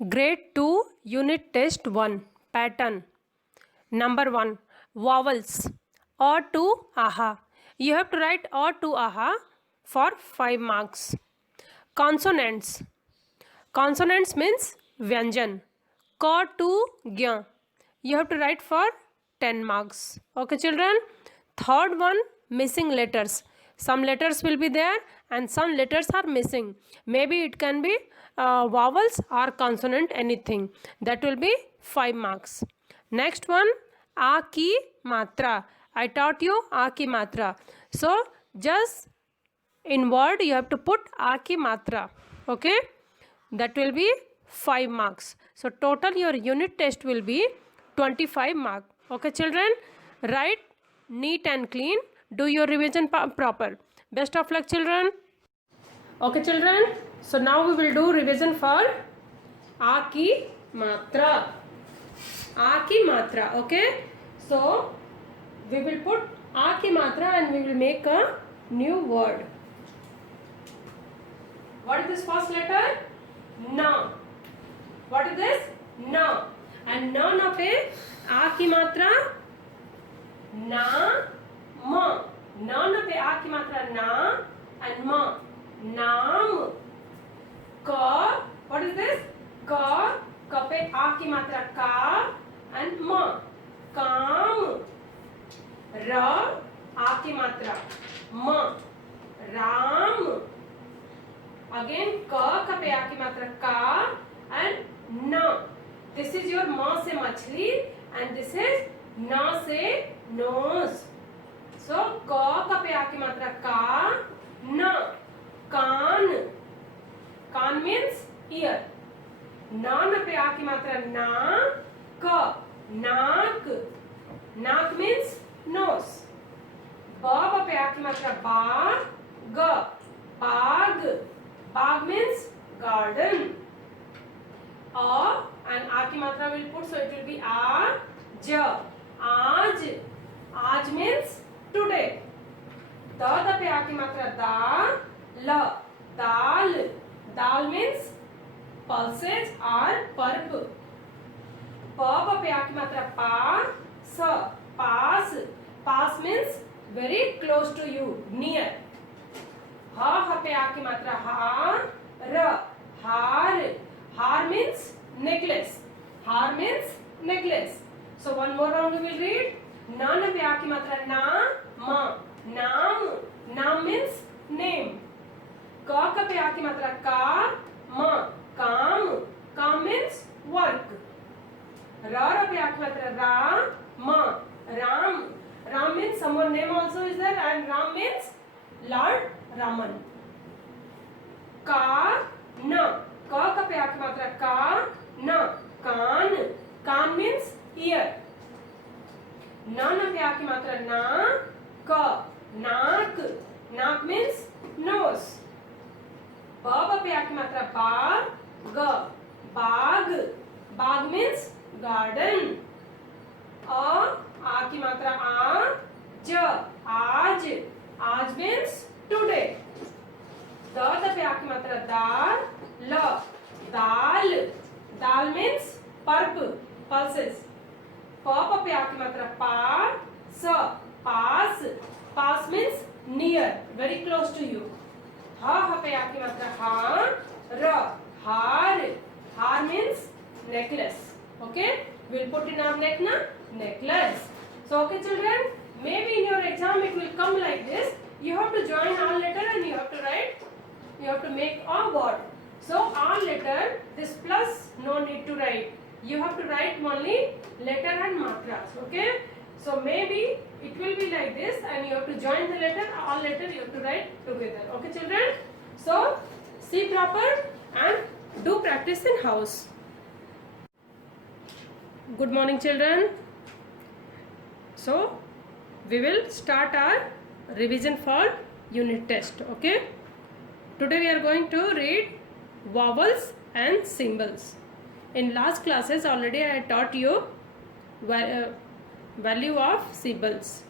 Grade 2 Unit Test 1 Pattern. Number 1 Vowels. A to aha. You have to write A to aha for 5 marks. Consonants. Consonants means Vyanjan. Ka to gya. You have to write for 10 marks. Okay children. Third one, missing letters. Some letters will be there and some letters are missing. Maybe it can be vowels or consonant, anything. That will be 5 marks. Next one, a ki matra. I taught you a ki matra. So just in word you have to put a ki matra. Okay. That will be 5 marks. So total your unit test will be 25 marks. Okay children. Write neat and clean. Do your revision proper. Best of luck children. Okay children. So now we will do revision for a ki matra. A ki matra. Okay. So we will put a ki matra and we will make a new word. What is this first letter? Na. What is this? Na. And na पे आ की मात्रा ना म. ना पे आ की मात्रा ना and ma. नाम. का. What is this? का. का पे आ की मात्रा का and ma. काम. र. आ की मात्रा म. राम. Again ka पे आ की मात्रा का and na. This is your ma से मछली and this is na से nose. So ka पे आ की मात्रा का na. कान. कान means ear. ना पे आ की मात्रा ना का. नाक. नाक means nose. बा पे आ की मात्रा बा ग. बाग. Bag means garden. A and A की मात्रा will put, so it will be a j. आज. आज means today. द पे आ की मात्रा दा ल. दाल. दाल means pulses or pulp. प पे आ की मात्रा पा स. पास. पास means very close to you, near. हा पे आ की मात्रा हा र. हार. हार means necklace. हार means necklace. So one more round we will read. ना पे आ की मात्रा ना म. नाम. नाम means name. का पे आ की मात्रा का म. काम. काम means work. र पे आ की मात्रा रा म. Ram. Ram means someone name also is there and Ram means Lord Raman. का न. का पे आ की मात्रा का न. कान. कान means ear. न पे आ की मात्रा ना क. नाक. नाक means nose. ब पे आ की मात्रा बा ग. बाग. बाग means garden. आ की मात्रा आ ज. आज. आज means today. द पे आ की मात्रा दाल ल. दाल. दाल means pulp, pulses. प पे आ की मात्रा पा स. पास. पास means near, very close to you. ह पे आ की मात्रा हा र. हार. हार means necklace. Okay, we'll put in our neck na necklace. So okay children, maybe in your exam it will come like this. You have to join all letter and you have to write, you have to make a word. So all letter, this plus no need to write. You have to write only letter and matras. Okay. So maybe it will be like this and you have to join the letter, all letter you have to write together. Okay children. So see proper and do practice in house. Good morning children. So we will start our revision for unit test. Okay. Today we are going to read vowels and symbols. In last classes already I taught you value of symbols.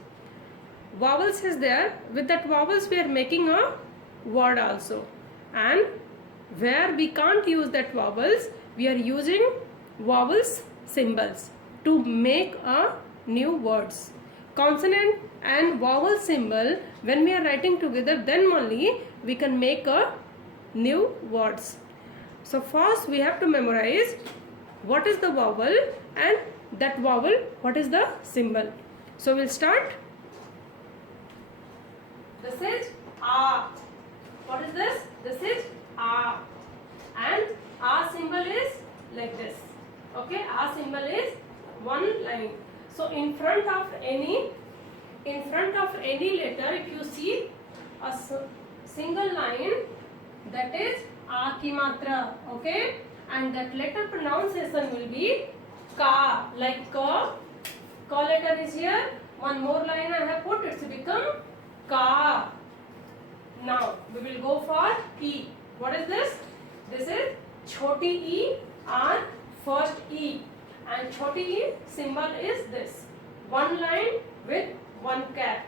Vowels is there. With that vowels we are making a word also. And where we can't use that vowels, we are using vowels symbols to make a new words. Consonant and vowel symbol, when we are writing together, then only we can make a new words. So first we have to memorize what is the vowel and that vowel what is the symbol. So we'll start. This is A. What is this? This is A. And A symbol is like this. Okay, A symbol is one line. So in front of any letter, if you see a single line, that is A ki matra. Okay, and that letter pronunciation will be Ka, like Ka. Ka letter is here. One more line I have put, it's become Ka. Now we will go for E. What is this? This is choti E and first E. And choti E symbol is this. One line with one cap.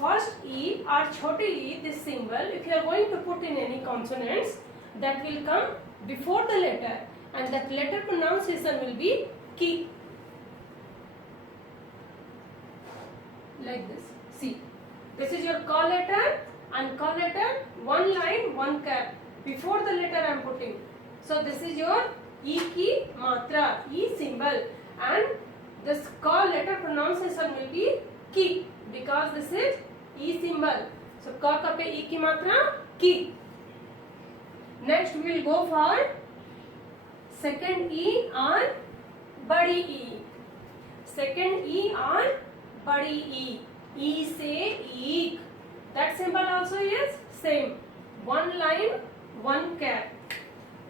First E or choti E, this symbol, if you are going to put in any consonants, that will come before the letter, and that letter pronunciation will be ki. Like this. See, this is your ka letter, and ka letter, one line, one cap. Before the letter I am putting. So this is your E ki matra, E symbol, and this ka letter pronunciation will be ki, because this is E symbol. So ka ka pe E ki matra, ki. Next we will go for second E on badi E. Second E on badi E. E se eek. That symbol also is same. One line, one cap.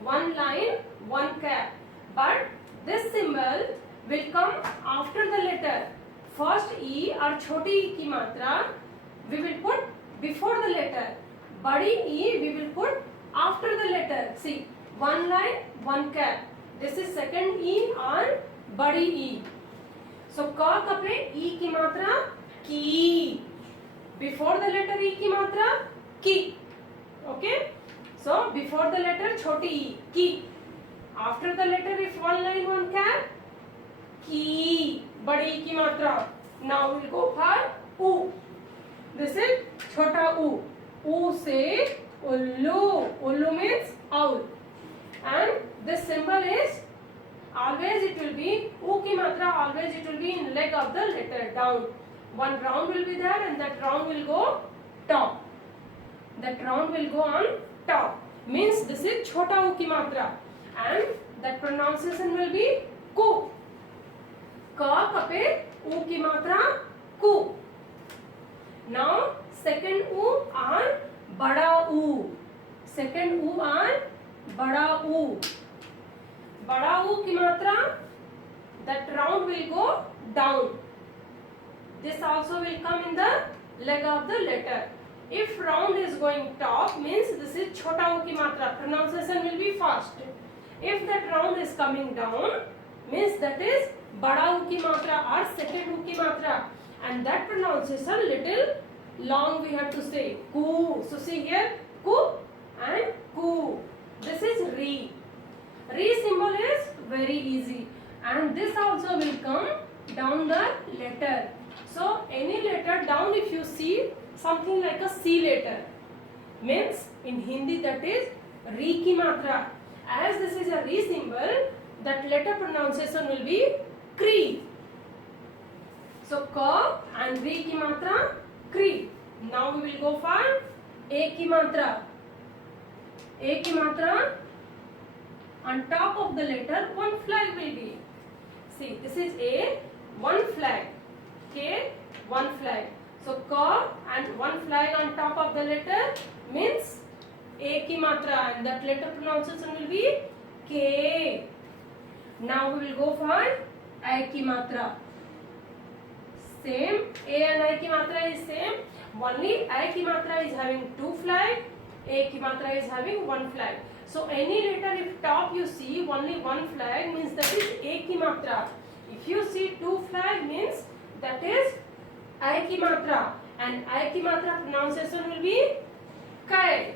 One line, one cap. But this symbol will come after the letter. First E or choti E ki matra we will put before the letter. Badi E we will put after the letter. See, one line, one cap. This is second E on badi E. So ka ka pe E ki matra ki. Before the letter E ki matra ki. Okay. So before the letter choti E ki. After the letter if one line, one cap, ki. Badi E ki matra. Now we'll go for U. This is chota U. U se ullu. Ullu means owl. And this symbol is always it will be U ki matra, always it will be in leg of the letter down. One round will be there, and that round will go top. That round will go on top. Means this is chota U ki matra, and that pronunciation will be ku. Ka ka pe U ki matra ku. Now second U on bada U. Second U on bada U. Bada U ki matra, that round will go down. This also will come in the leg of the letter. If round is going top, means this is chota U ki matra. Pronunciation will be fast. If that round is coming down, means that is bada U ki matra or second U ki matra. And that pronunciation little long we have to say. Ku. So see here, ku and ku. This is re. Re symbol is very easy. And this also will come down the letter. So any letter down, if you see something like a C letter, means in Hindi that is re ki matra. As this is a re symbol, that letter pronunciation will be kri. So ka and re ki matra, kri. Now we will go for A ki matra. A ki matra, on top of the letter one flag will be. See, this is A, one flag. K, one flag. So ka and one flag on top of the letter means A ki matra, and that letter pronunciation will be K. Now we will go for I ki matra. Same, A and I ki matra is same. Only I ki matra is having two flag, A ki matra is having one flag. So any letter if top you see only one flag, means that is A ki matra. If you see two flag, means that is I ki matra, and I ki matra pronunciation will be Kai.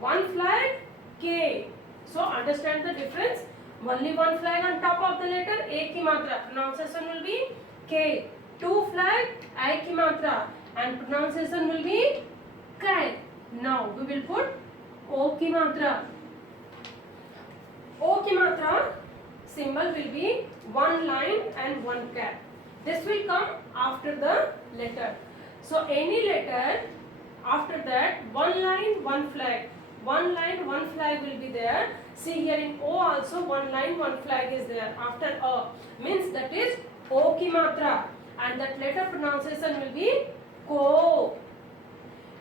One flag K. So understand the difference. only one flag on top of the letter A की मात्रा, pronunciation will be K. Two flag I की मात्रा and pronunciation will be K. Now we will put O की मात्रा. O की मात्रा symbol will be one line and one cap. This will come after the letter. So any letter after that one line one flag. One line one flag will be there. See here in O also one line one flag is there after A, means that is O की मात्रा and that letter pronunciation will be को.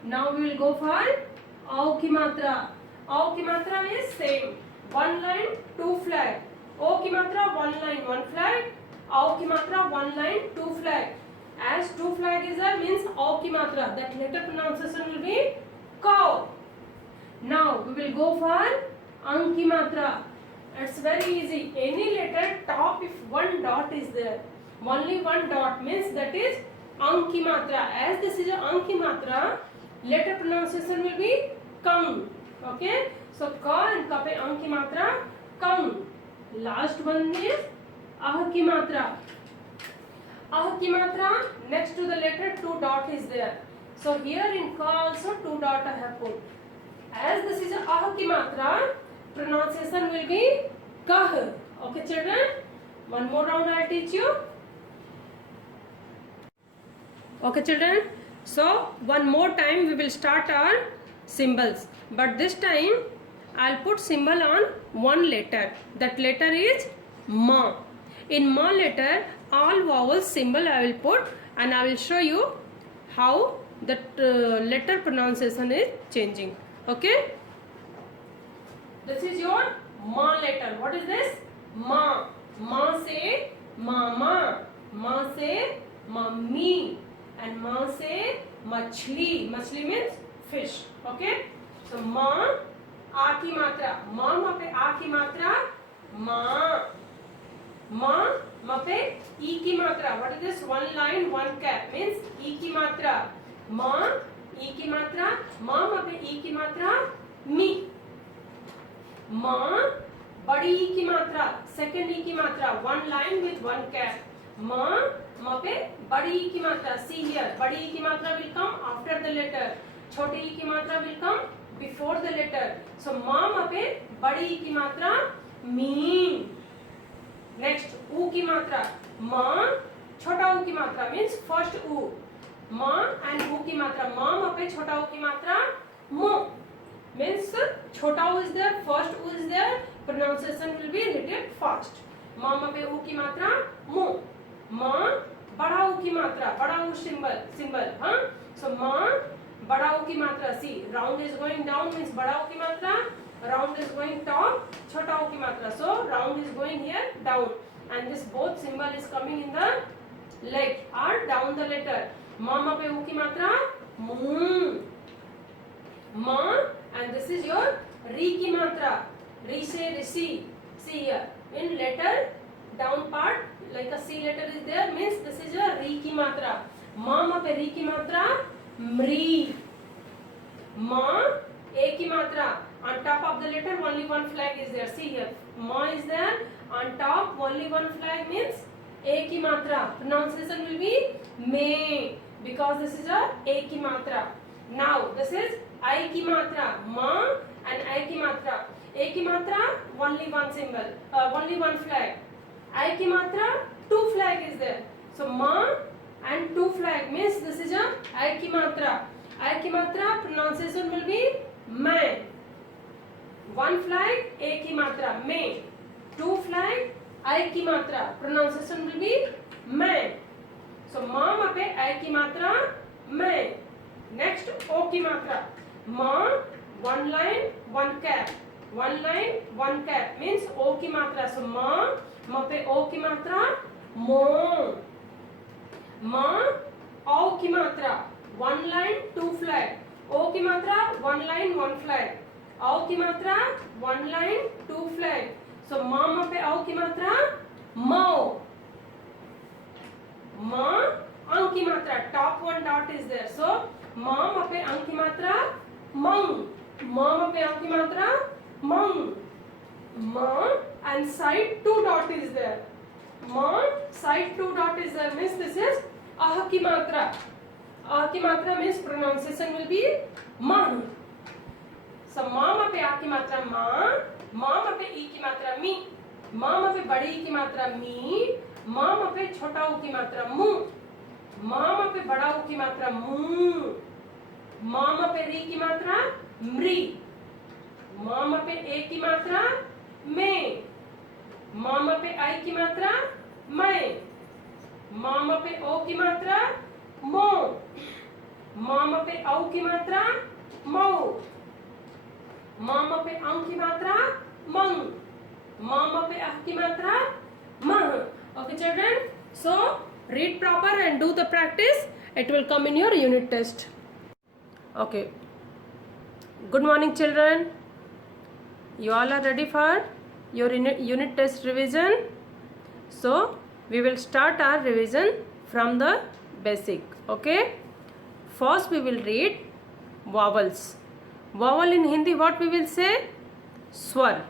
Now we will go for औ की मात्रा. औ की मात्रा is same, one line two flag. O की मात्रा one line one flag. औ की मात्रा one line two flag. As two flag is there means औ की मात्रा, that letter pronunciation will be को. Now we will go for ang की मात्रा. It's very easy. Any letter top if one dot is there, only one dot means that is ang की मात्रा. As this is ang की मात्रा, letter pronunciation will be kang. Okay, so ka and ka पे ang की मात्रा kang. Last one is ah की मात्रा. Ah की मात्रा next to the letter two dot is there. So here in ka also two dot I have put. As this is a ah की मात्रा, pronunciation will be kah. Okay children, one more round I will teach you. Okay children, so one more time we will start our symbols, but this time I will put symbol on one letter. That letter is ma. In ma letter all vowel symbol I will put and I will show you how that letter pronunciation is changing. Okay, this is your ma letter. What is this? Ma. Ma से mama, ma से mummy, and ma से मछली. मछली means fish. Okay, so ma आ की मात्रा, ma मा पे आ की मात्रा ma. Ma मा पे ई की मात्रा. What is this? One line one cap means ई की मात्रा ma. ई की मात्रा मा मा पे ई की मात्रा मी. माँ बड़ी ई की मात्रा सेकेंड ई की मात्रा one line with one cap. माँ मा पे बड़ी ई की मात्रा. See here, बड़ी ई की मात्रा will come after the letter. छोटी ई की मात्रा will come before the letter. So माँ मा पे बड़ी ई की मात्रा मी. Next ऊ की मात्रा माँ छोटा ऊ की मात्रा means first ऊ. माँ and ऊ की मात्रा माँ मा पे छोटा ऊ की मात्रा मो means छोटा ऊ is there, first ऊ is there, pronunciation will be little fast. माँ मा पे ऊ की मात्रा मो. माँ बड़ा ऊ की मात्रा, बड़ा ऊ symbol हाँ. So माँ बड़ा ऊ की मात्रा. See, round is going down means बड़ा ऊ की मात्रा, round is going top, छोटा ऊ की मात्रा. So round is going here down and this both symbol is coming in the leg or down the letter. माँ मा पे ऊ की मात्रा मूं. माँ and this is your री की मात्रा. री से ऋषि. See here in letter down part like a C letter is there means this is your री की मात्रा. माँ मा पे री की मात्रा मृ. माँ ए की मात्रा. On top of the letter only one flag is there. See here ma is there, on top only one flag means a की मात्रा. Pronunciation will be me because this is a की मात्रा. Now this is I की मात्रा ma and I की मात्रा. A की मात्रा only one symbol, only one flag. I की मात्रा two flag is there. So ma and two flag means this is a I की मात्रा. I की मात्रा pronunciation will be मैं. One flag A की मात्रा मैं. Two flag I की मात्रा pronunciation will be मैं. So माँ मा पे I की मात्रा मैं. Next O की मात्रा माँ one line one cap. One line one cap means O की मात्रा. So माँ मा पे O की मात्रा मो. माँ औ की मात्रा one line two flag. O की मात्रा one line one flag. औ की मात्रा one line two flag. So माँ मा पे औ की मात्रा मौ. माँ अंग की मात्रा top one dot is there. So माँ मा पे अंग की मात्रा मंग. माँ मा पे अंग की मात्रा मंग. माँ and side 2 dot is there. Ma, side 2 dot is there means this is ah ki matra. Ah ki matra means pronunciation will be mah. So ma पे आ की मात्रा ma पे ई की मात्रा मी, ma पे बड़ी ई की मात्रा मी, ma पे छोटा ऊ की मात्रा मु, ma पे बड़ा ऊ की मात्रा मु, ma पे री की मात्रा मृ, ma पे ए की मात्रा में, ma पे आई की मात्रा मैं, ma पे ओ की मात्रा मो, ma पे औ की मात्रा मौ, मामा पे अंग की मात्रा मंग, मामा पे अह की मात्रा मह. Okay children, so read proper and do the practice. It will come in your unit test. Okay, good morning children. You all are ready for your unit test revision. So we will start our revision from the basic. Okay, first we will read vowels. Vowel in Hindi what we will say? Swar.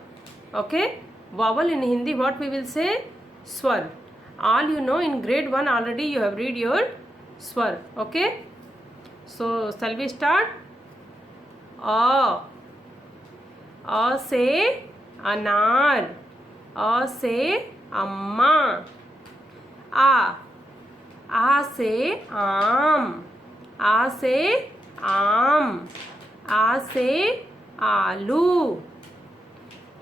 Okay, vowel in Hindi what we will say? Swar. All you know in grade 1 already you have read your swar. Okay, so shall we start? A से अनार, अ से अम्मा, आ से आम, आ से आम, आ से आलू,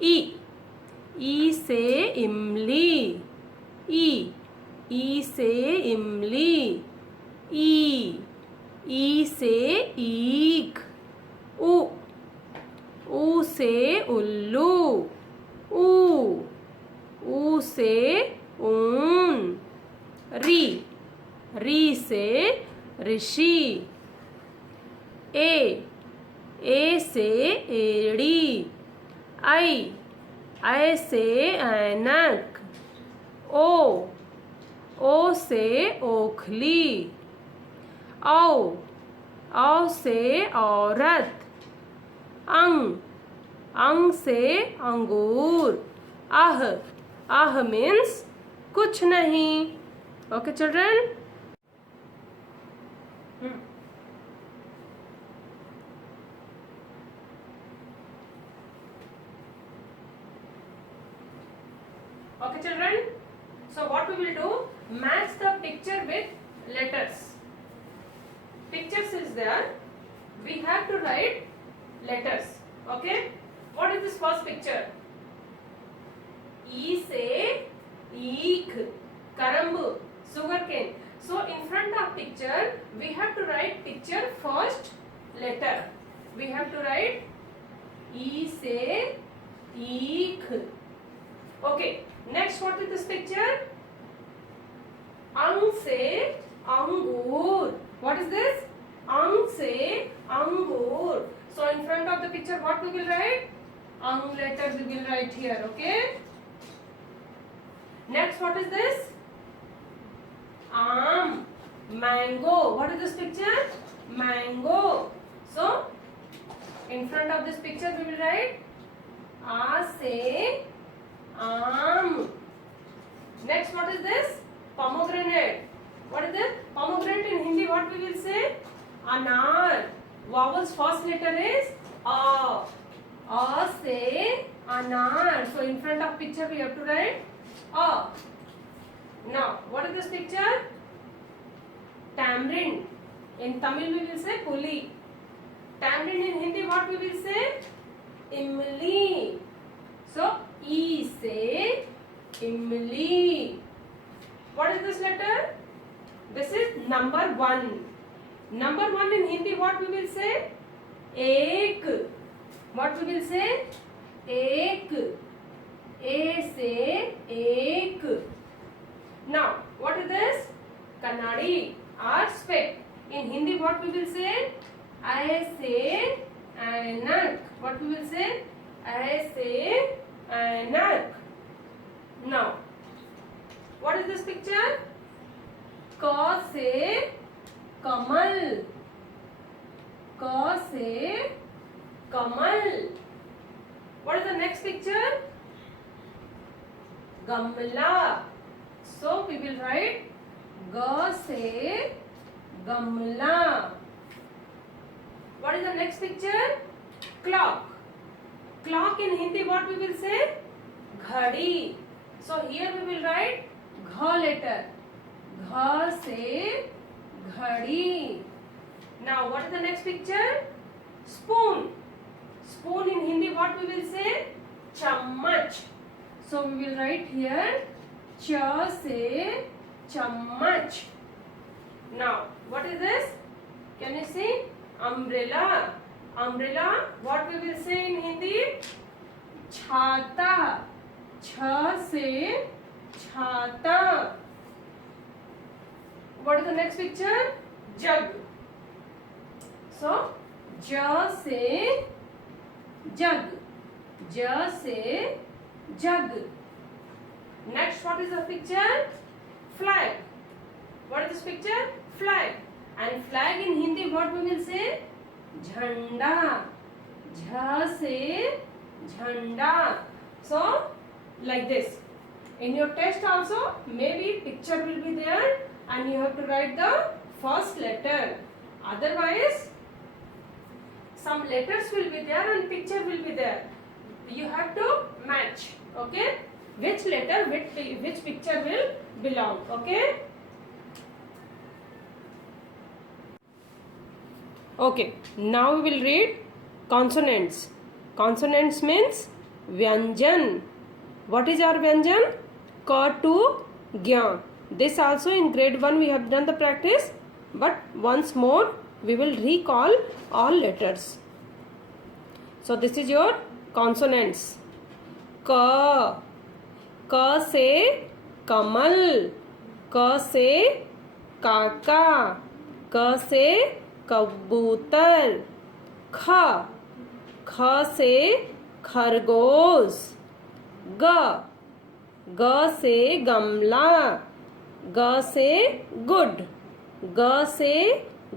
ई से इमली, ई से इमली, ई से ईख, ऊ से उल्लू, ऊ से ऊन, री से ऋषि, ए से एड़ी, ऐ से ऐनक, ओ से ओखली, औ से औरत, अंग से अंगूर, आह मीन्स कुछ नहीं. Okay children? Okay children, so what we will do, match the picture with letters. Pictures is there, we have to write letters. Okay, what is this first picture? E से ईख, karambu, sugarcane. So in front of picture we have to write picture first letter. We have to write E से ईख. Okay, next what is this picture? अंग से अंगूर. What is this? अंग से अंगूर. So in front of the picture what we will write? Ang letter we will write here. Okay. Next what is this? Aam, mango. What is this picture? Mango. So in front of this picture we will write A se aam. Next what is this? Pomegranate. What is this? Pomegranate in Hindi what we will say? Anar. Vowels first letter is A. A se anar. So in front of picture we have to write A. Now what is this picture? Tamarind. In Tamil we will say puli. Tamarind in Hindi what we will say? Imli. So E se imli. What is this letter? This is number 1. Number 1 in Hindi what we will say? Ek. What we will say? Ek. A se ek. Now what is this? Kannadi or speck. In Hindi what we will say? I say ainak. What we will say? I say ainak. Now what is this picture? Ka se kamal. Ka se kamal. What is the next picture? गमला. So we will write G से गमला. What is the next picture? Clock. Clock in Hindi what we will say? घड़ी. So here we will write घ letter. घ से घड़ी. Now what is the next picture? Spoon. Spoon in Hindi what we will say? चम्मच. So we will write here च से चम्मच. Now what is this? Can you see? Umbrella. Umbrella what we will say in Hindi? छाता. छ से छाता. What is the next picture? Jug. So ज से जग. ज से जग. Next what is the picture? Flag. What is this picture? Flag. And flag in Hindi what we will say? झंडा. झ से झंडा. So like this. In your test also maybe picture will be there and you have to write the first letter. Otherwise some letters will be there and picture will be there. You have to match. Okay? Which letter which picture will belong. Okay? Okay. Now we will read consonants. Consonants means vyanjan. What is our vyanjan? Ka to gya. This also in grade 1 we have done the practice, but once more we will recall all letters. So this is your consonants. Ka. Ka से कमल. क से काका. क से कबूतर. ख. ख से खरगोश. ग. ग से गमला. ग से गुड. ग से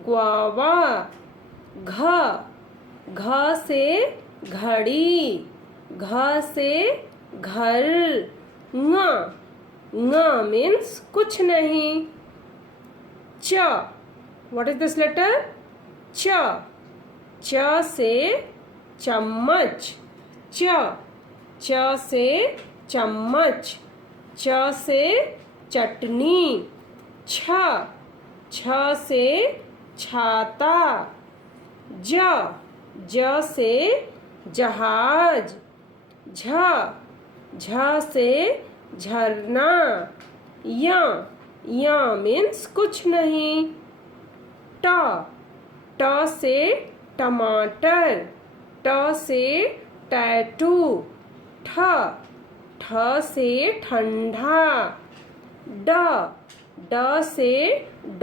ग्वावा. घ. घ से घड़ी. घ से घर. ङ. ङ means कुछ नहीं. च. What is this letter? च. च से चम्मच. च. च से चम्मच. च से चटनी. छ. छ से छाता. ज. ज से जहाज. झ. झ से झरना. य. य मीन्स कुछ नहीं. ट. ट से टमाटर. ट से टैटू. ठ. ठ से ठंडा. ड. ड से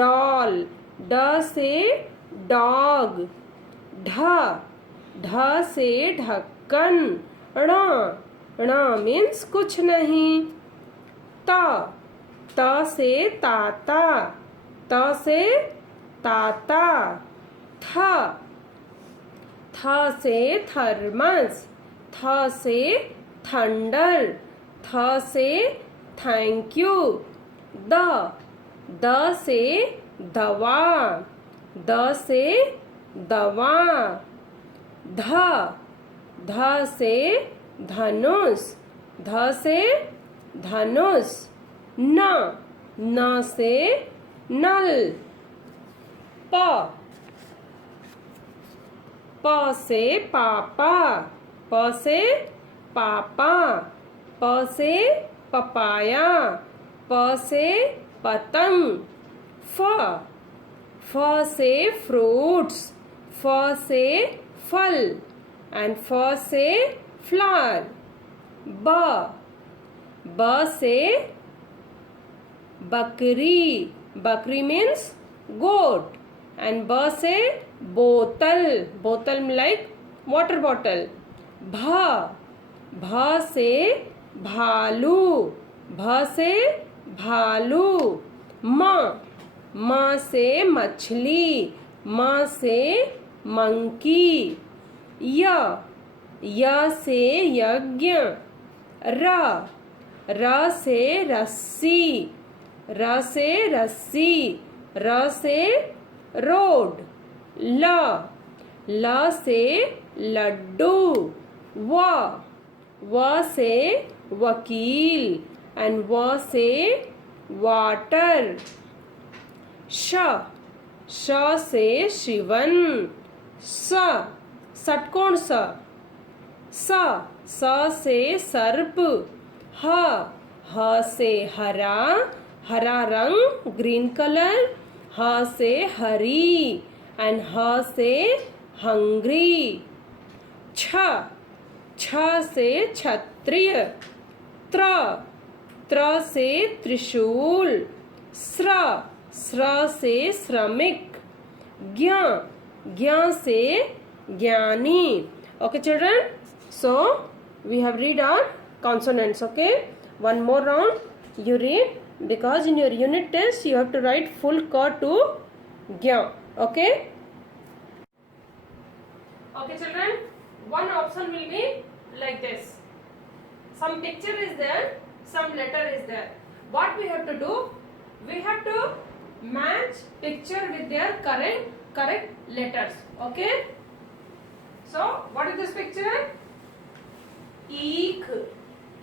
डॉल. ड से डॉग. ढ. ढ से ढक्कन. ण. ण मीन्स कुछ नहीं. त. त से ताता. त से ताता. थ. थ से थर्मस. थ से थंडर. थ से थैंक यू. द. द से दवा. द से दवा. ध. ध से धनुष. ध से धनुष. न. न से नल. प. प से पापा. प से पापा. प से पपाया. प से पतंग. फ. फ से फ्रूट्स. फ से फल. एंड फ से फ्लावर. ब. ब से बकरी. बकरी मीन्स गोट. एंड ब से बोतल. बोतल लाइक वाटर बॉटल. भ. भ से भालू. भ से भालू. म. म से मछली. म से मंकी. य. य से यज्ञ. र. र से रस्सी, र से रस्सी, र से रोड, ल से लड्डू, व से वकील एंड व से वाटर, श से शिवन, षटकोण स से सर्प, ह से हरा, हरा रंग ग्रीन कलर, ह से हरी एंड ह से हंग्री, छ से क्षत्रिय, त्र से त्रिशूल, स्र से श्रमिक, ज्ञ से ज्ञानी. Okay children, so we have read our consonants. Okay, one more round you read, because in your unit test you have to write full ka to gya. Okay children, one option will be like this. Some picture is there, some letter is there. What we have to do? We have to match picture with their correct letters. Okay, so what is this picture? Eek,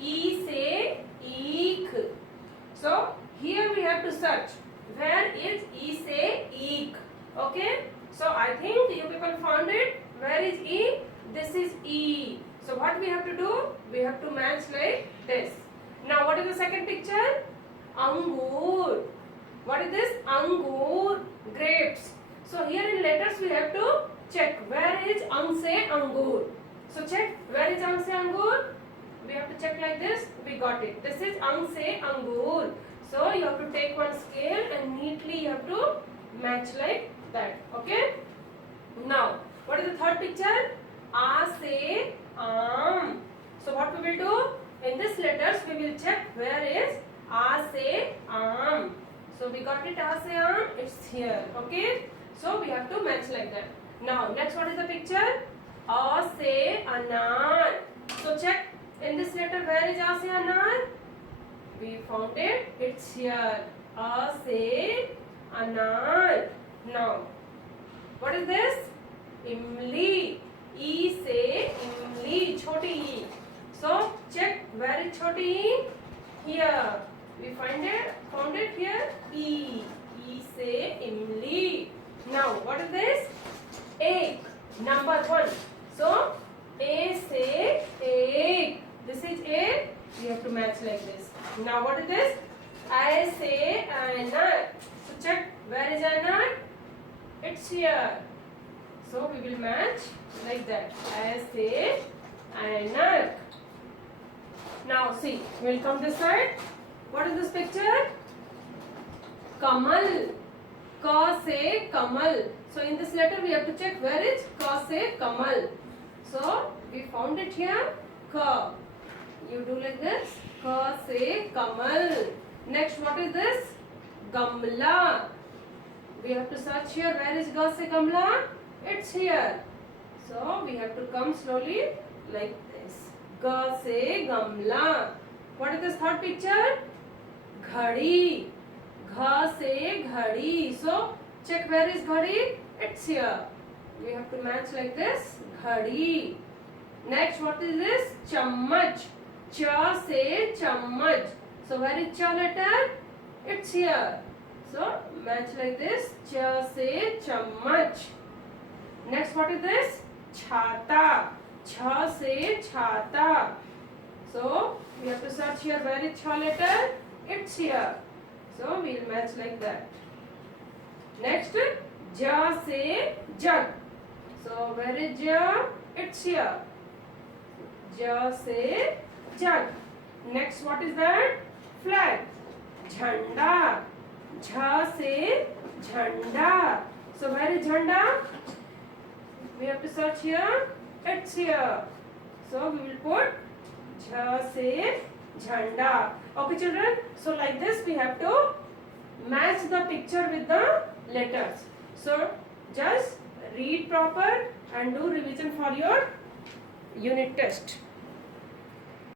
E से eek. So here we have to search where is E से eek. Okay, so I think you people found it. Where is E? This is E. So what we have to do? We have to match like this. Now what is the second picture? Angur. What is this? Angur, grapes. So here in letters we have to check where is ang se angur. So check where is ang se angur. We have to check like this. We got it. This is ang se angur. So you have to take one scale and neatly you have to match like that. Okay. Now what is the third picture? A se am. So what we will do? In this letters we will check where is A se am. So we got it, A se am. It's here. Okay. So we have to match like that. Now next, what is the picture? A se anar. So check in this letter where is A se anar. We found it. It's here. A se anar. Now what is this? Imli. E se imli. Choti e. So check where is choti e. Here. We found it here. E. E se imli. Now what is this? Ek. Number 1. So A se ek. This is A. We have to match like this. Now what is this? I say anar. So check where is anar? It's here. So we will match like that. I say anar. Now see, we will come this side. What is this picture? Kamal. Ka se kamal. So in this letter we have to check where is ka se kamal. So we found it here. Ka. You do like this. Ka se kamal. Next, what is this? Gamla. We have to search here. Where is ga se gamla? It's here. So we have to come slowly like this. Ga se gamla. What is this third picture? Ghadi. Gha se ghadi. So check where is ghadi? It's here. We have to match like this. Ghadi. Next, what is this? Chammach. Cha se chammach. So where is cha letter? It's here. So match like this. Cha se chammach. Next, what is this? Chhata. Cha se chhata. So we have to search here. Where is cha letter? It's here. So we will match like that. Next, ja se jug. So where is ja? It's here. Ja se jug. Next, what is that? Flag. Jhanda. Jha se jhanda. So where is jhanda? We have to search here. It's here. So we will put jha se jhanda. Okay children, so like this we have to match the picture with the letters. So just read proper and do revision for your unit test.